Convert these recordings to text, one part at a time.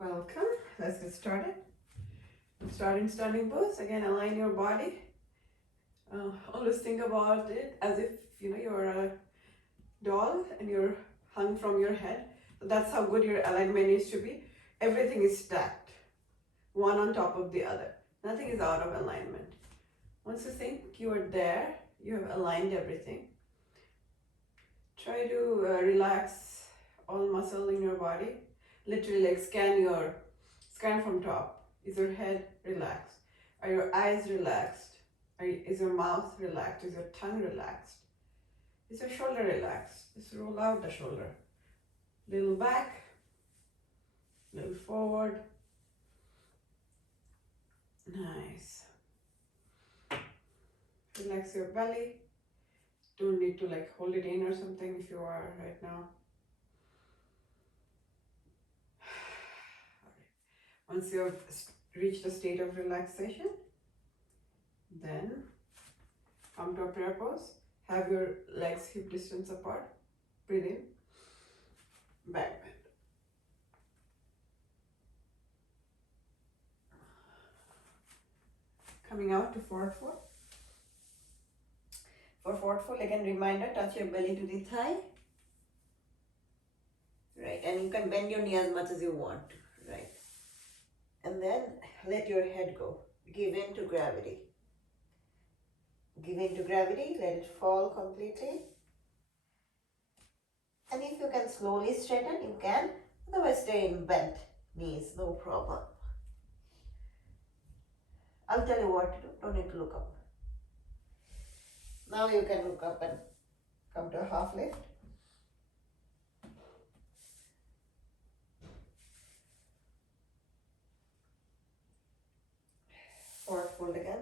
Welcome. Let's get started. Start in standing pose. Again, align your body. Always think about it as if you're a doll and you're hung from your head. So that's how good your alignment needs to be. Everything is stacked, one on top of the other. Nothing is out of alignment. Once you think you are there, you have aligned everything. Try to relax all muscle in your body. Literally, like scan from top. Is your head relaxed? Are your eyes relaxed? Is your mouth relaxed? Is your tongue relaxed? Is your shoulder relaxed? Just roll out the shoulder. Little back, little forward. Nice. Relax your belly. Don't need to like hold it in or something if you are right now. Once you have reached a state of relaxation, then come to a prayer pose. Have your legs hip distance apart. Breathe in. Back bend. Coming out to forward fold. For forward fold, again reminder, touch your belly to the thigh. Right, and you can bend your knee as much as you want. Right. And then let your head go. Give in to gravity. Give in to gravity, let it fall completely. And if you can slowly straighten, you can. Otherwise, stay in bent knees, no problem. I'll tell you what to do, don't need to look up. Now you can look up and come to a half lift. Forward fold again.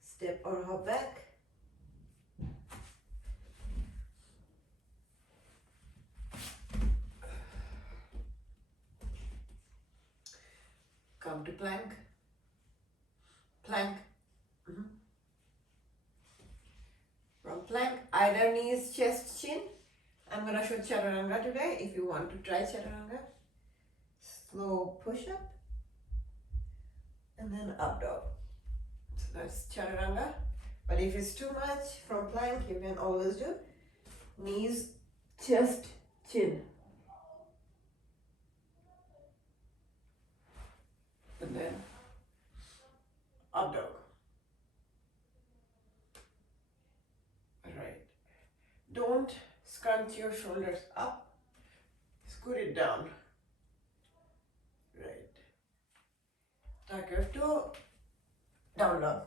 Step or hop back. Come to plank. Plank. From plank, either knees, chest, chin. I'm going to show chaturanga today. If you want to try chaturanga, slow push up and then up dog. So that's chaturanga. But if it's too much from plank, you can always do knees, chest, chin. And then up dog. Right. Don't scrunch your shoulders up. Scoot it down. Right. Tuck your toe. Down dog.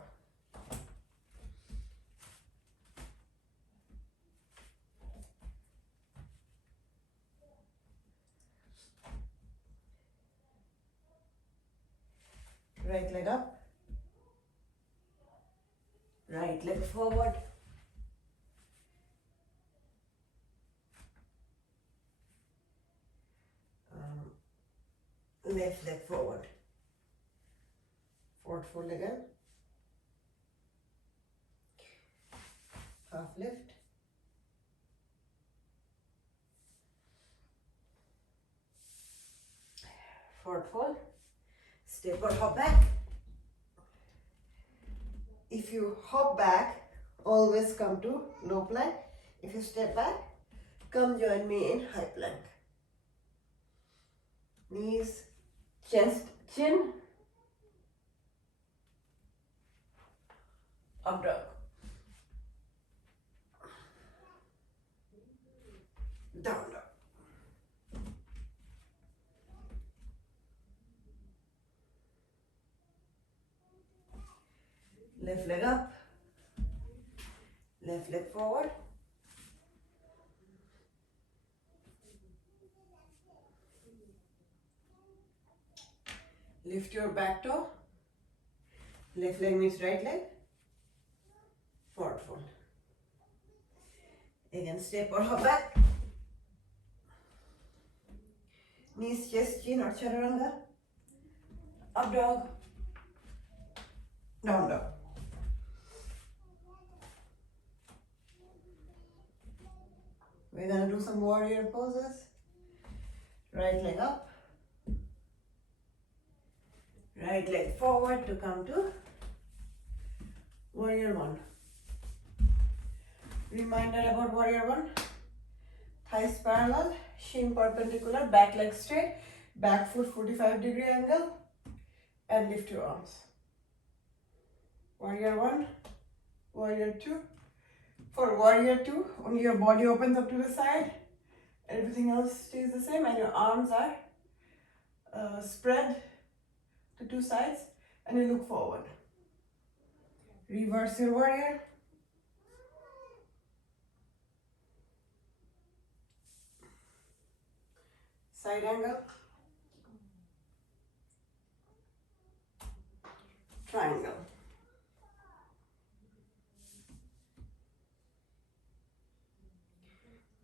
Right leg up. Right leg forward. Left leg forward. Forward fold again. Half lift. Forward fold. Step or hop back. If you hop back, always come to low plank. If you step back, come join me in high plank. Knees, chest, chin. Up dog. Down dog. Left leg up. Left leg forward. Lift your back toe. Left leg meets right leg. Forward fold. Again, step or hop back. Knees, chest, chin or chaturanga. Up dog. Down dog. We're gonna do some warrior poses. Right leg up. Right leg forward to come to warrior one. Reminder about warrior one. Thighs parallel, shin perpendicular, back leg straight, back foot 45-degree angle, and lift your arms. Warrior one, warrior two. For warrior two, only your body opens up to the side, everything else stays the same, and your arms are spread to two sides, and you look forward. Reverse your warrior. Side angle. Triangle.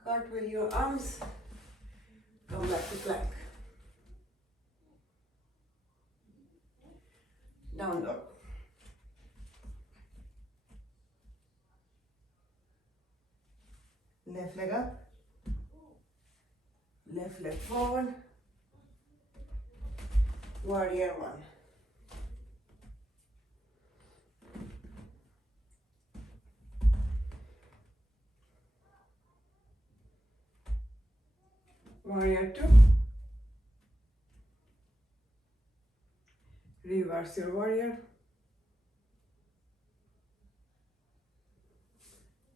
Cartwheel your arms. Come back to plank. Down dog. Left leg up. Left leg forward. Warrior one. Warrior two. Reverse your warrior.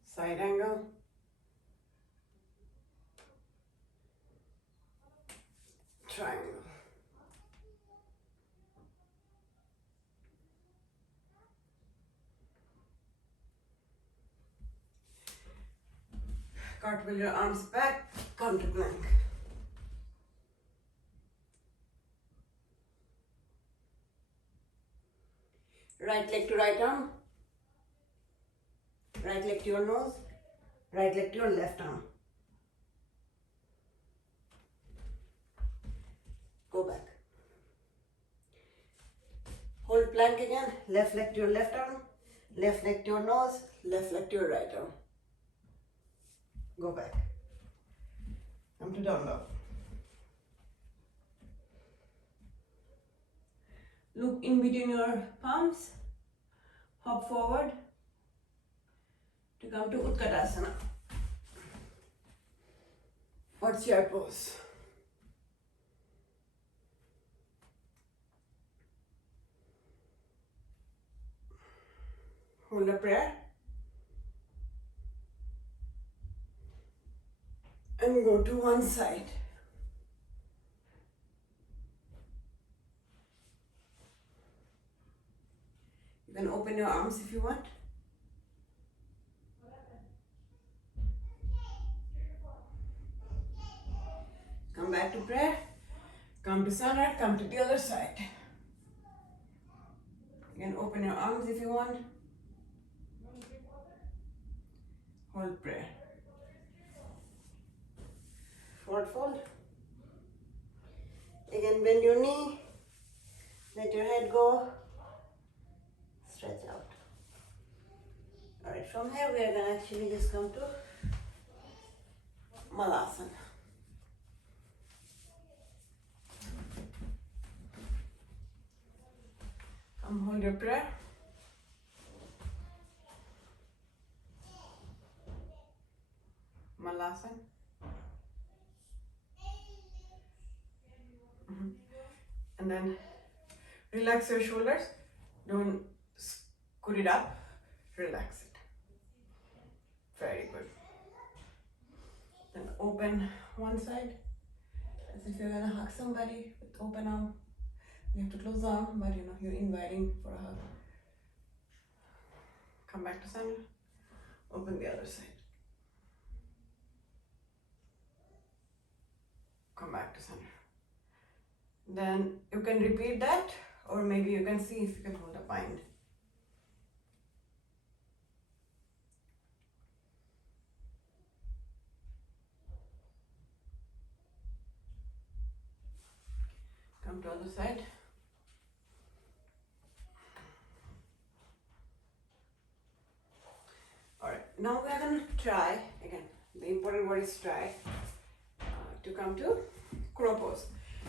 Side angle. Triangle. Cartwheel your arms back, come to plank. Right leg to right arm. Right leg to your nose. Right leg to your left arm. Go back. Hold plank again. Left leg to your left arm. Left leg to your nose. Left leg to your right arm. Go back. Come to down dog. Look in between your palms. Hop forward to come to Utkatasana. What's your pose? Hold a prayer. And go to one side. You can open your arms if you want. Come back to prayer. Come to center. Come to the other side. You can open your arms if you want. Hold prayer. Forward fold. Again, bend your knee. Let your head go. Stretch out. Alright, from here we are going to actually just come to Malasana. Come hold your prayer. Malasana. And then relax your shoulders. Don't scoot it up. Relax it. Very good. Then open one side as if you're gonna hug somebody with open arm. You have to close the arm, but you're inviting for a hug. Come back to center. Open the other side. Come back to center. Then you can repeat that, or maybe you can see if you can hold a bind. Come to other side. Alright, now we're going to try, again, the The important word is try to come to crow pose.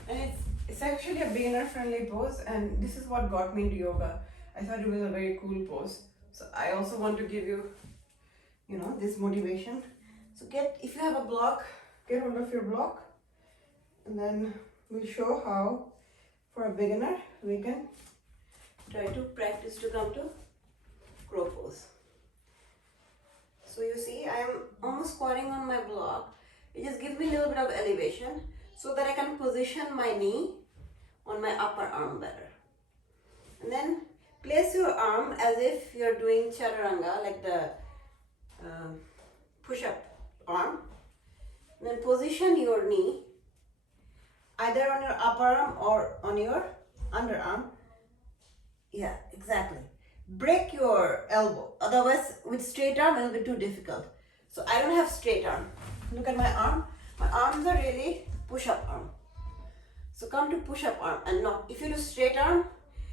And it's actually a beginner friendly pose, and this is what got me into yoga. I thought it was a very cool pose. So I also want to give you, this motivation. So if you have a block, get hold of your block, and then we'll show how, for a beginner, we can try to practice to come to crow pose. So you see, I am almost squatting on my block. It just gives me a little bit of elevation so that I can position my knee on my upper arm better. And then place your arm as if you're doing chaturanga, like the push-up arm. And then position your knee either on your upper arm or on your underarm. Yeah, exactly. Break your elbow. Otherwise, with straight arm, it will be too difficult. So I don't have straight arm. Look at my arm. My arms are really push-up arm. So come to push-up arm and not. If you do straight arm,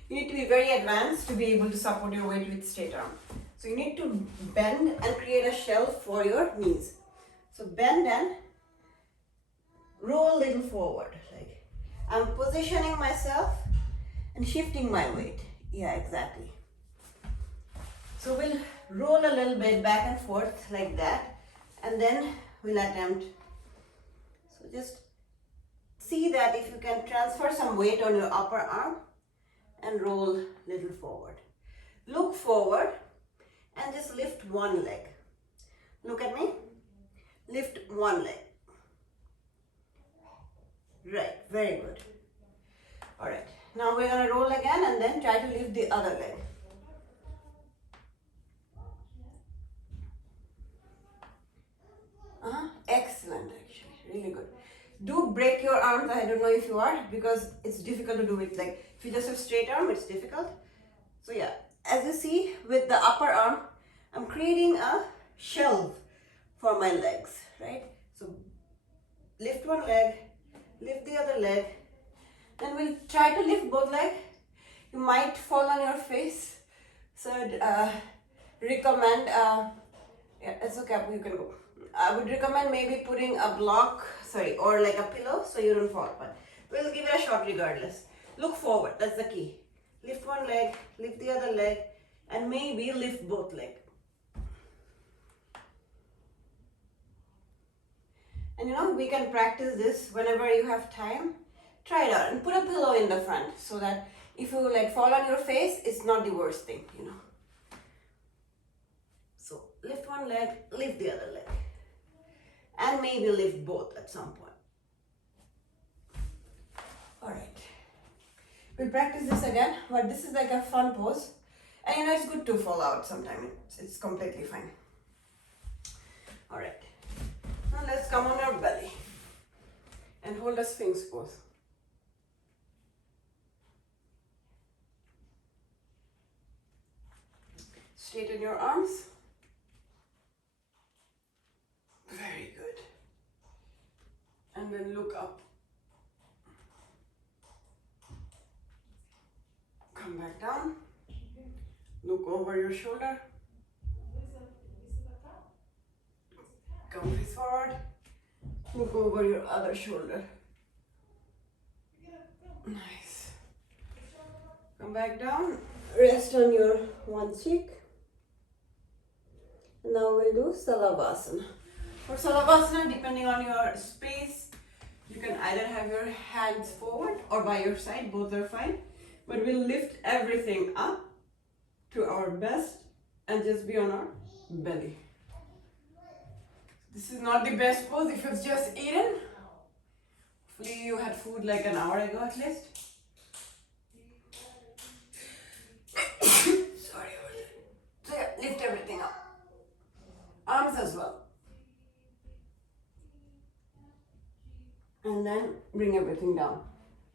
you need to be very advanced to be able to support your weight with straight arm. So you need to bend and create a shelf for your knees. So bend and roll a little forward. Like I'm positioning myself and shifting my weight. Yeah, exactly. So we'll roll a little bit back and forth like that, and then we'll attempt. So just see that if you can transfer some weight on your upper arm and roll a little forward. Look forward and just lift one leg. Look at me. Lift one leg. Right, very good. All right, now we're going to roll again and then try to lift the other leg. Excellent, actually, really good. Do break your arms. I don't know if you are, because it's difficult to do it. Like if you just have straight arm, it's difficult. So yeah, as you see with the upper arm, I'm creating a shelf for my legs, right? So lift one leg, lift the other leg. Then we'll try to lift both legs. You might fall on your face. So recommend, yeah, it's okay, you can go. I would recommend maybe putting a block, or like a pillow so you don't fall. But we'll give it a shot regardless. Look forward, that's the key. Lift one leg, lift the other leg, and maybe lift both legs. And we can practice this whenever you have time. Try it out and put a pillow in the front so that if you fall on your face, it's not the worst thing, So lift one leg, lift the other leg. And maybe lift both at some point. All right. We'll practice this again, but this is like a fun pose. And it's good to fall out sometime. It's completely fine. All right. Now let's come on our belly and hold a Sphinx pose. Straighten your arms. Very good. And then look up. Come back down. Look over your shoulder. Come face forward. Look over your other shoulder. Nice. Come back down. Rest on your one cheek. Now we'll do Savasana. For Savasana, depending on your space, you can either have your hands forward or by your side, both are fine. But we'll lift everything up to our best and just be on our belly. This is not the best pose if you've just eaten. Hopefully you had food like an hour ago at least. Sorry about that. So yeah, lift everything up. Arms as well. And then bring everything down.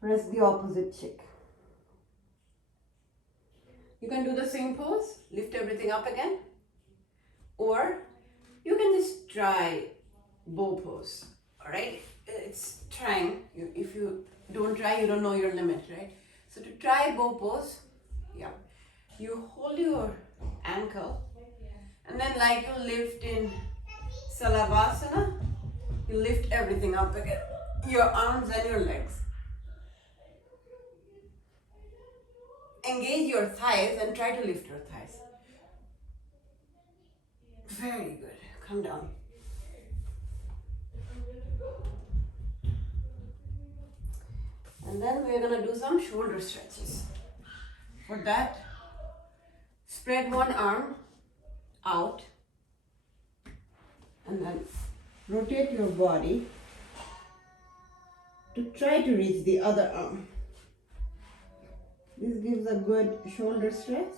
Rest the opposite cheek. You can do the same pose, lift everything up again. Or you can just try bow pose, alright? It's trying. If you don't try, you don't know your limit, right? So to try bow pose, yeah, you hold your ankle and then like you lift in Savasana. You lift everything up again. Your arms and your legs. Engage your thighs and try to lift your thighs. Very good. Come down. And then we're going to do some shoulder stretches. For that, spread one arm out and then rotate your body to try to reach the other arm. This gives a good shoulder stretch.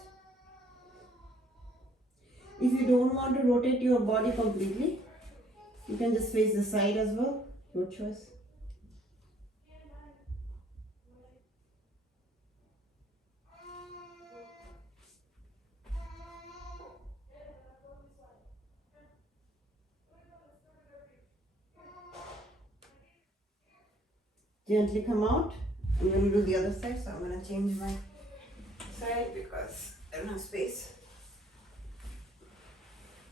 If you don't want to rotate your body completely, you can just face the side as well, your choice. Gently come out. I'm going to do the other side, so I'm going to change my side because I don't have space.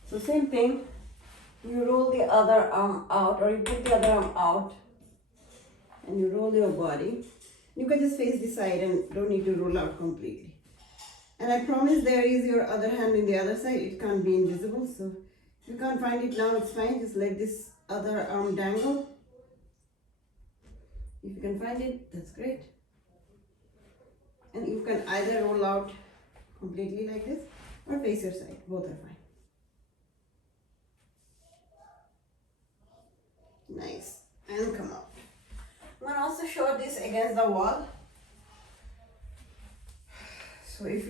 So same thing, you roll the other arm out, or you put the other arm out and you roll your body. You can just face the side and don't need to roll out completely. And I promise there is your other hand in the other side. It can't be invisible, so if you can't find it now, it's fine. Just let this other arm dangle. If you can find it, that's great. And you can either roll out completely like this or face your side. Both are fine. Nice. And come out. I'm going to also show this against the wall. So if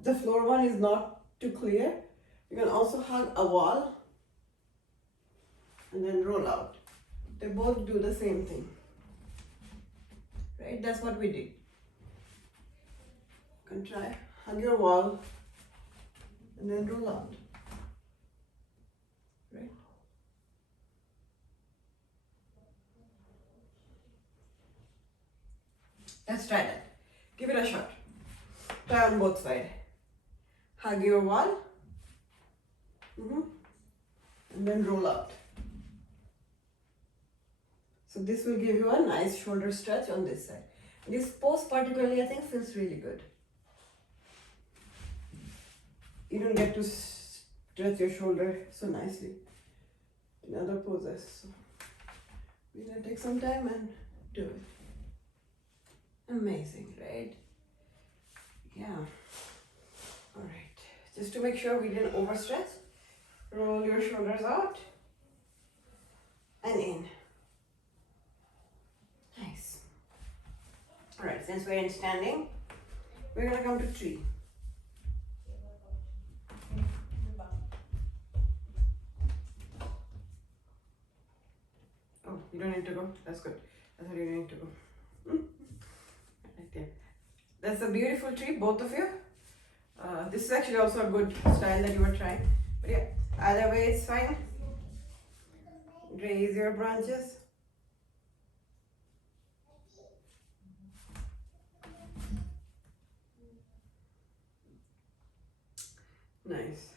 the floor one is not too clear, you can also hug a wall and then roll out. They both do the same thing. Right? That's what we did. You can try, hug your wall and then roll out. Right? Let's try that. Give it a shot. Try on both sides. Hug your wall. And then roll out. So this will give you a nice shoulder stretch on this side. This pose particularly, I think, feels really good. You don't get to stretch your shoulder so nicely in other poses. So we're going to take some time and do it. Amazing, right? Yeah. All right. Just to make sure we didn't overstretch, roll your shoulders out and in. Nice. All right, since we're in standing, we're going to come to tree. Oh, you don't need to go. That's good. I thought you didn't need to go. Right there. That's a beautiful tree, both of you. This is actually also a good style that you were trying. But yeah, either way it's fine. Raise your branches. Nice.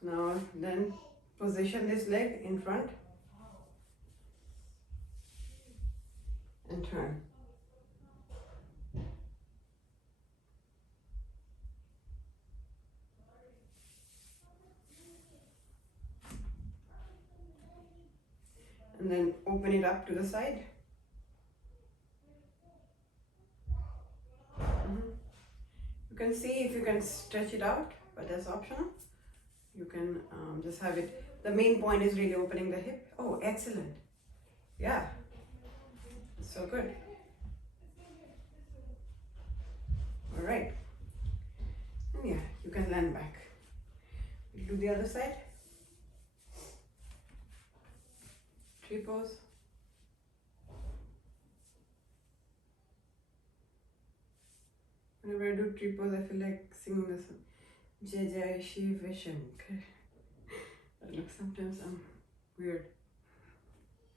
Now then position this leg in front and turn. And then open it up to the side. You can see if you can stretch it out, but that's optional. You can just have it. The main point is really opening the hip. Oh, excellent. Yeah. So good. All right. And yeah, you can land back. We'll do the other side. Tree pose. Whenever I do tree pose, I feel like singing the song. Jai Jai Shiva Shankar. I don't know, sometimes I'm weird.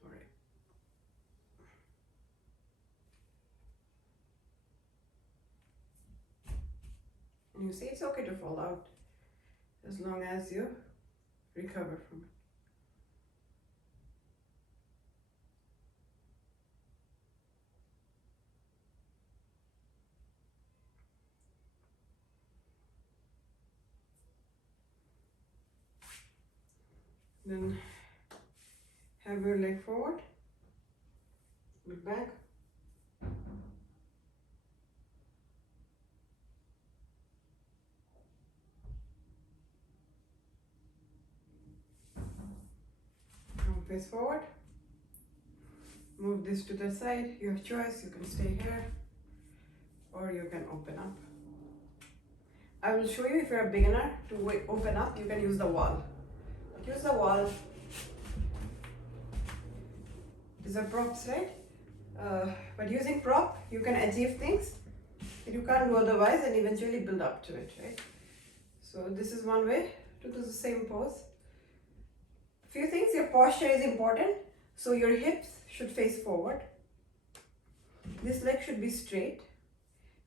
Alright. And you see, it's okay to fall out as long as you recover from it. Then have your leg forward, look back. Now face forward. Move this to the side. You have choice. You can stay here or you can open up. I will show you if you're a beginner to open up, you can use the wall. Use the wall. These are props, right? But using prop, you can achieve things that you can't do otherwise and eventually build up to it, right? So this is one way to do the same pose. Few things, your posture is important. So your hips should face forward. This leg should be straight,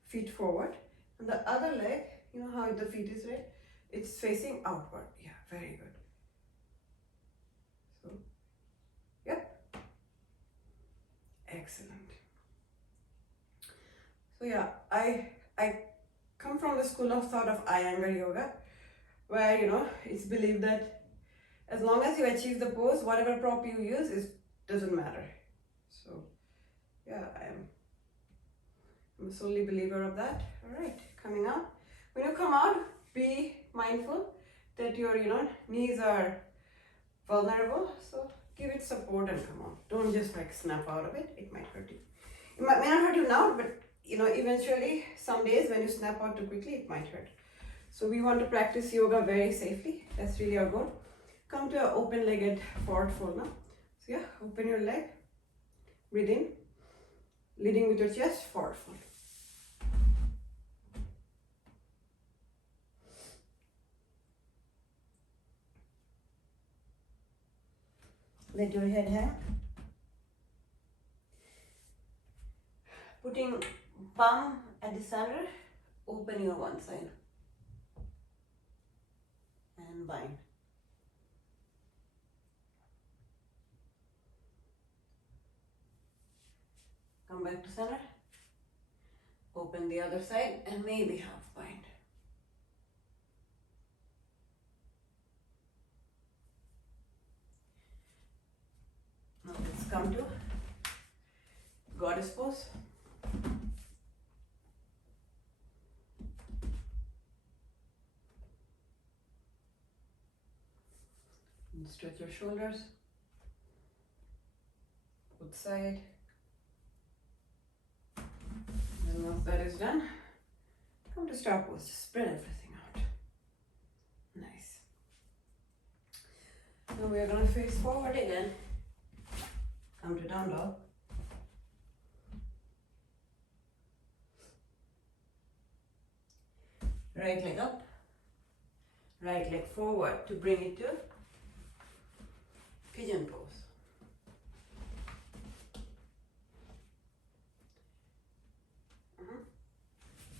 feet forward. And the other leg, you know how the feet is, right? It's facing outward. Yeah, very good. So, yep. Excellent. So yeah, I come from the school of thought of Iyengar yoga, where, you know, it's believed that as long as you achieve the pose, whatever prop you use doesn't matter. So yeah, I'm a solely believer of that. All right, coming out. When you come out, be mindful that your, you know, knees are vulnerable. So give it support and come on. Don't just like snap out of it. It might hurt you. It may not hurt you now, but you know, eventually some days when you snap out too quickly, it might hurt. So we want to practice yoga very safely. That's really our goal. Come to an open-legged forward fold now. So yeah, open your leg, breathe in, leading with your chest, forward fold. Let your head hang. Putting palm at the center, open your one side and bind. Come back to center, open the other side and maybe half bind. Now let's come to goddess pose. And stretch your shoulders, both side. And once that is done, come to star pose. Just spread everything out. Nice. Now we are going to face forward again. Come to down dog. Right leg up, right leg forward to bring it to pigeon pose.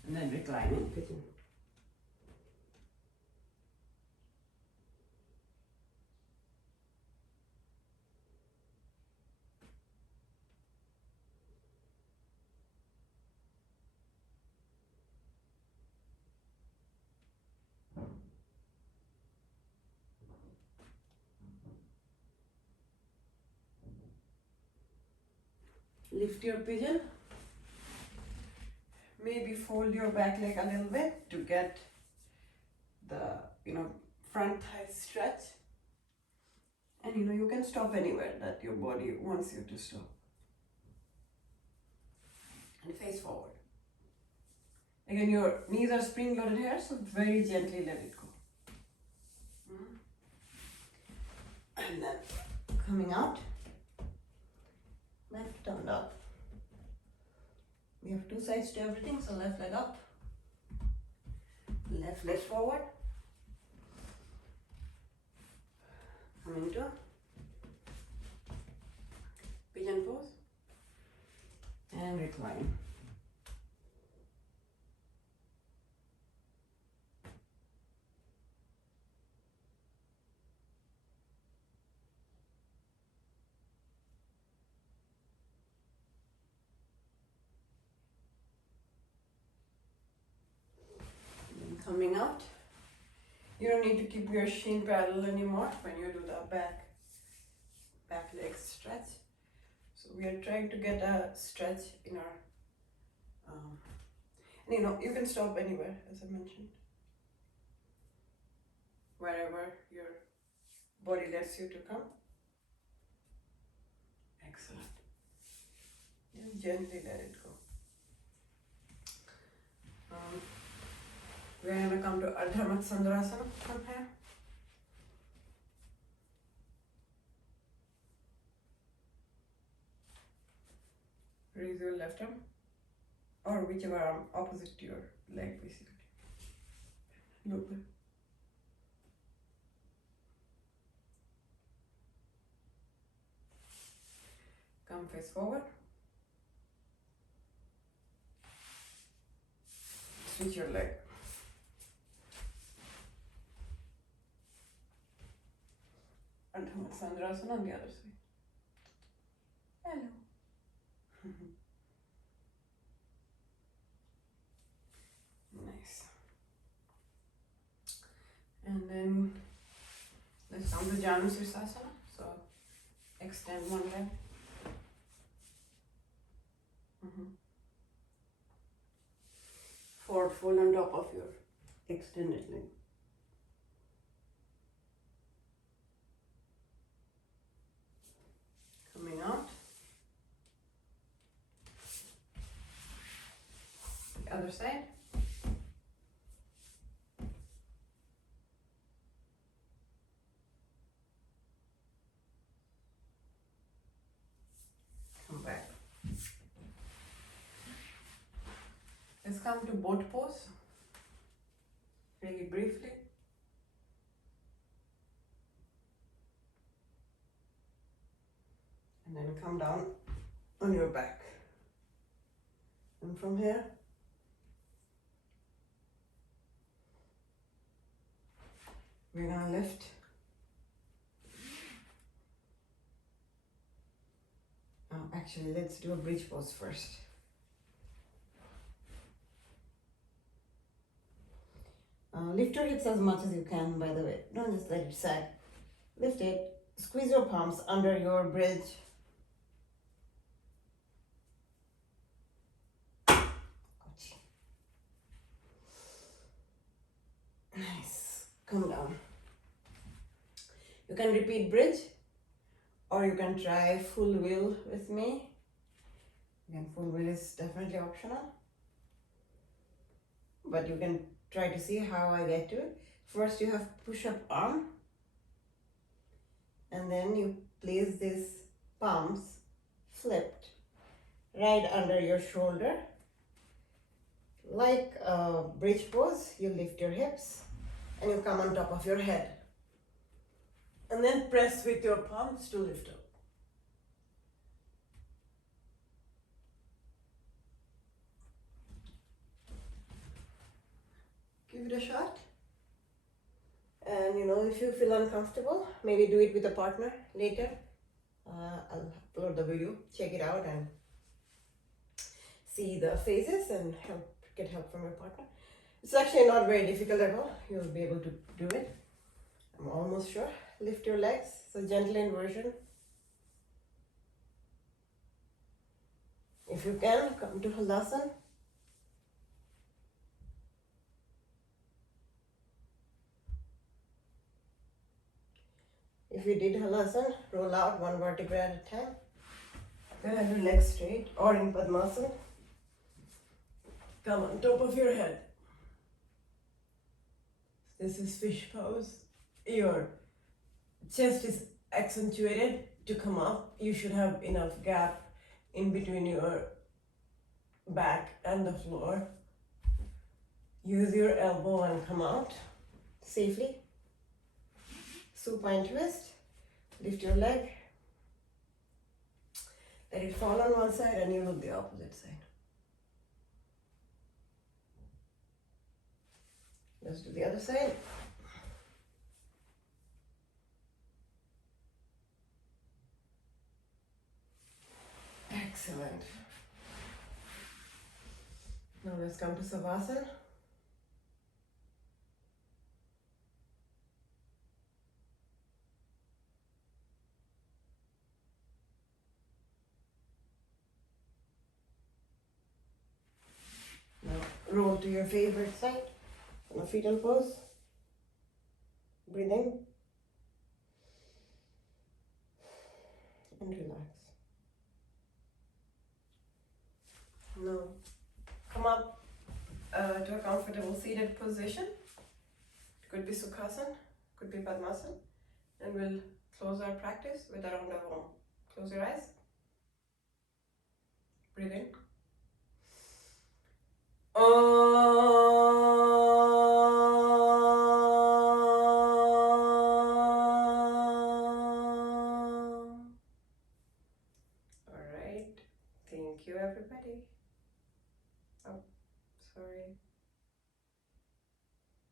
And then recline in pigeon. Lift your pigeon. Maybe fold your back leg a little bit to get the, you know, front thigh stretch. And you know, you can stop anywhere that your body wants you to stop. And face forward. Again, your knees are spring loaded here, so very gently let it go. And then coming out, left down up. We have two sides to everything, so left leg up, left leg forward, coming to pigeon pose, and recline. Coming out, You don't need to keep your shin parallel anymore when you do the back leg stretch. So we are trying to get a stretch in our, and you know, you can stop anywhere, as I mentioned, wherever your body lets you to come. Excellent. And gently let it go. We're going to come to Ardha Chandrasana from here. Raise your left arm, or whichever arm opposite to your leg, basically. Look. Come face forward. Switch your leg. Ardha Chandrasana on the other side. Hello. Nice. And then let's come to Janu Sirsasana. So extend one leg. Forward fold on top of your extended leg. Coming out. The other side. Come back. Let's come to boat pose. Really briefly. And then come down on your back. And from here, we're gonna lift. Actually, let's do a bridge pose first. Lift your hips as much as you can, by the way. Don't just let it sag. Lift it. Squeeze your palms under your bridge. Nice. Come down. You can repeat bridge, or you can try full wheel with me. Again, full wheel is definitely optional, but you can try to see how I get to it. First, you have push-up arm, and then you place these palms flipped right under your shoulder. Like a bridge pose, you lift your hips and you come on top of your head. And then press with your palms to lift up. Give it a shot. And you know, if you feel uncomfortable, maybe do it with a partner later. I'll upload the video, check it out and see the phases and get help from your partner. It's actually not very difficult at all. You'll be able to do it. I'm almost sure. Lift your legs, so gentle inversion. If you can, come to Malasana. If you did Malasana, roll out one vertebra at a time. Then have your legs straight, or in Padmasana. Come on top of your head. This is fish pose. Your chest is accentuated to come up. You should have enough gap in between your back and the floor. Use your elbow and come out safely. Supine twist. Lift your leg. Let it fall on one side and you look the opposite side. Let's do the other side. Excellent. Now let's come to Savasana. to your favorite side on a fetal pose. Breathe in and relax. Now come up to a comfortable seated position. Could be Sukhasana, could be Padmasana, and we'll close our practice with a round of Om. Close your eyes. Breathe in. Alright, thank you everybody. Oh, sorry.